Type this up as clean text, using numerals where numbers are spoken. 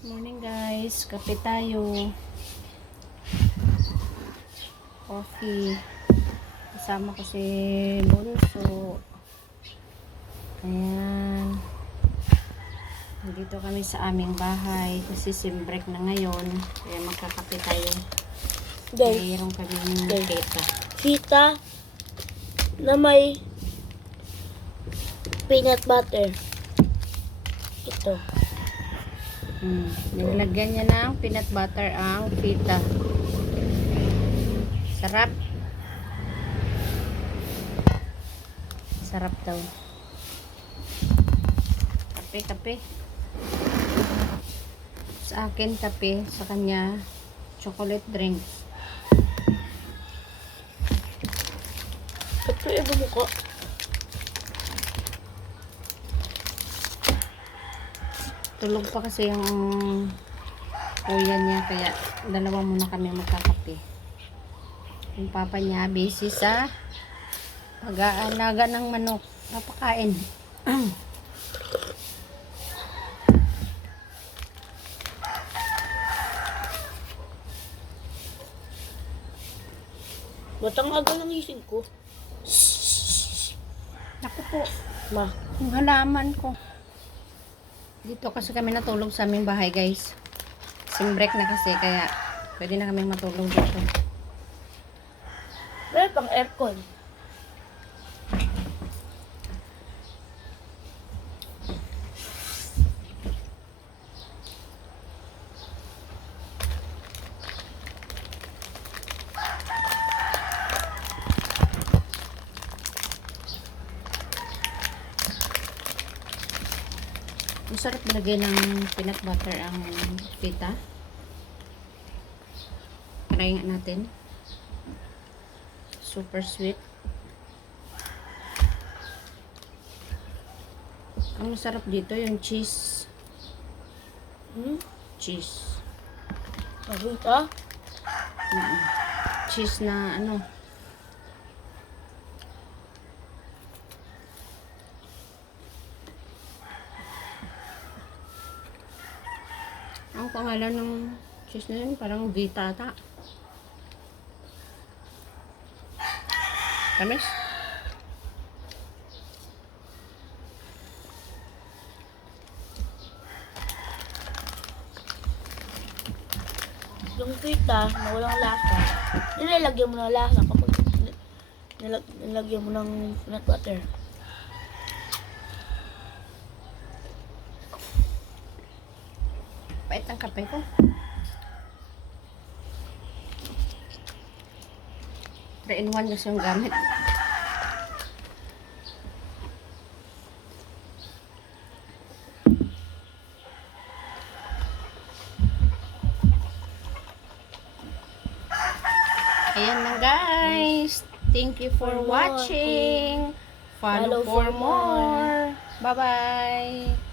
Morning guys, kape tayo. Coffee. Kasama ko si Bunso. Ayan. Nandito kami sa aming bahay kasi sim break na ngayon. Kaya magkakape tayo. Mayroon kaming pita. Pita na may peanut butter. Ito. Nilagyan niya ng peanut butter ang pita. Sarap. Sarap daw. Kape. Sa akin kape, sa kanya chocolate drinks. Ito iba mo ko. Tulog pa kasi yung kuya niya, kaya dalawa muna kami magkakape. Yung papa niya busy sa pag-aalaga ng manok, napakain. Batang aga ng ising ko. Naku po, Ma. yung halaman ko. Dito kasi kami natulog sa aming bahay guys. Sim break na kasi, kaya pwede na kami matulog dito. Meron pang aircon. Masarap lagay ng peanut butter ang pita. Try nga natin. Super sweet. Ang masarap dito yung cheese. Cheese. Mahita. Cheese na ano. Ang pangalan ng cheese na yun, parang Vita ata. Tamis? Yung pita na walang lasa, nilalagyan mo ng lasa kapag nilagyan mo ng peanut butter. Pait ang kape ko. 3-in-1 kasi yung gamit. Ayan na guys. Thank you for watching. Follow for more. Bye-bye.